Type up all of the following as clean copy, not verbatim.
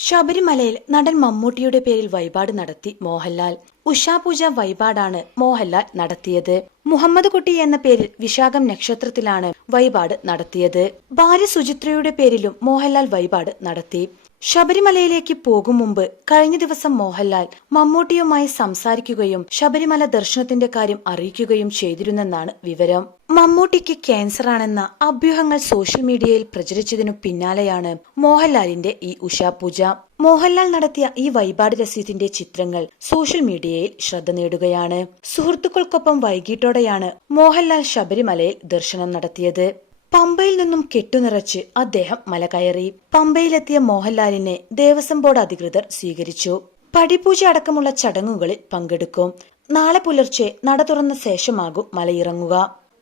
ശബരിമലയിൽ നടൻ മമ്മൂട്ടിയുടെ പേരിൽ വഴിപാട് നടത്തി മോഹൻലാൽ. ഉഷാപൂജ വഴിപാടാണ് മോഹൻലാൽ നടത്തിയത്. മുഹമ്മദ് കുട്ടി എന്ന പേരിൽ വിശാഖം നക്ഷത്രത്തിലാണ് വഴിപാട് നടത്തിയത്. ഭാര്യ സുചിത്രയുടെ പേരിലും മോഹൻലാൽ വഴിപാട് നടത്തി. ശബരിമലയിലേക്ക് പോകും മുമ്പ് കഴിഞ്ഞ ദിവസം മോഹൻലാൽ മമ്മൂട്ടിയുമായി സംസാരിക്കുകയും ശബരിമല ദർശനത്തിന്റെ കാര്യം അറിയിക്കുകയും ചെയ്തിരുന്നെന്നാണ് വിവരം. മമ്മൂട്ടിക്ക് ക്യാൻസറാണെന്ന അഭ്യൂഹങ്ങൾ സോഷ്യൽ മീഡിയയിൽ പ്രചരിച്ചതിനു പിന്നാലെയാണ് മോഹൻലാലിന്റെ ഈ ഉഷാപൂജ. മോഹൻലാൽ നടത്തിയ ഈ വഴിപാട് രസീതിന്റെ ചിത്രങ്ങൾ സോഷ്യൽ മീഡിയയിൽ ശ്രദ്ധ നേടുകയാണ്. സുഹൃത്തുക്കൾക്കൊപ്പം വൈകിട്ടോടെയാണ് മോഹൻലാൽ ശബരിമലയിൽ ദർശനം നടത്തിയത്. പമ്പയിൽ നിന്നും കെട്ടുനിറച്ച് അദ്ദേഹം മല കയറി. പമ്പയിലെത്തിയ മോഹൻലാലിനെ ദേവസ്വം ബോർഡ് അധികൃതർ സ്വീകരിച്ചു. പടിപൂജ അടക്കമുള്ള ചടങ്ങുകളിൽ പങ്കെടുക്കും. നാളെ പുലർച്ചെ നട തുറന്ന ശേഷമാകും മലയിറങ്ങുക.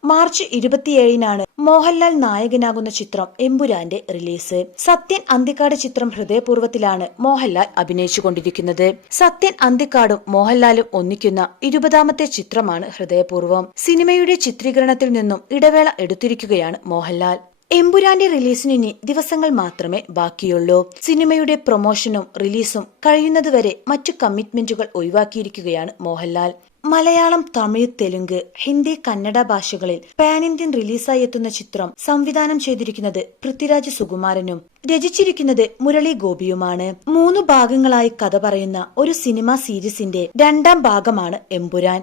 മാർച്ച് 27-നാണ് മോഹൻലാൽ നായകനാകുന്ന ചിത്രം എമ്പുരാന്റെ റിലീസ്. സത്യൻ അന്തിക്കാട് ചിത്രം ഹൃദയപൂർവ്വത്തിലാണ് മോഹൻലാൽ അഭിനയിച്ചുകൊണ്ടിരിക്കുന്നത്. സത്യൻ അന്തിക്കാടും മോഹൻലാലും ഒന്നിക്കുന്ന 20ാമത്തെ ചിത്രമാണ് ഹൃദയപൂർവ്വം. സിനിമയുടെ ചിത്രീകരണത്തിൽ നിന്നും ഇടവേള എടുത്തിരിക്കുകയാണ് മോഹൻലാൽ. എമ്പുരാന്റെ റിലീസിന് ഇനി ദിവസങ്ങൾ മാത്രമേ ബാക്കിയുള്ളൂ. സിനിമയുടെ പ്രൊമോഷനും റിലീസും കഴിയുന്നതുവരെ മറ്റു കമ്മിറ്റ്മെന്റുകൾ ഒഴിവാക്കിയിരിക്കുകയാണ് മോഹൻലാൽ. മലയാളം, തമിഴ്, തെലുങ്ക്, ഹിന്ദി, കന്നഡ ഭാഷകളിൽ പാൻ ഇന്ത്യൻ റിലീസായി എത്തുന്ന ചിത്രം സംവിധാനം ചെയ്തിരിക്കുന്നത് പൃഥ്വിരാജ് സുകുമാരനും രചിച്ചിരിക്കുന്നത് മുരളി ഗോപിയുമാണ്. 3 ഭാഗങ്ങളായി കഥ പറയുന്ന ഒരു സിനിമാ സീരീസിന്റെ 2ാം ഭാഗമാണ് എമ്പുരാൻ.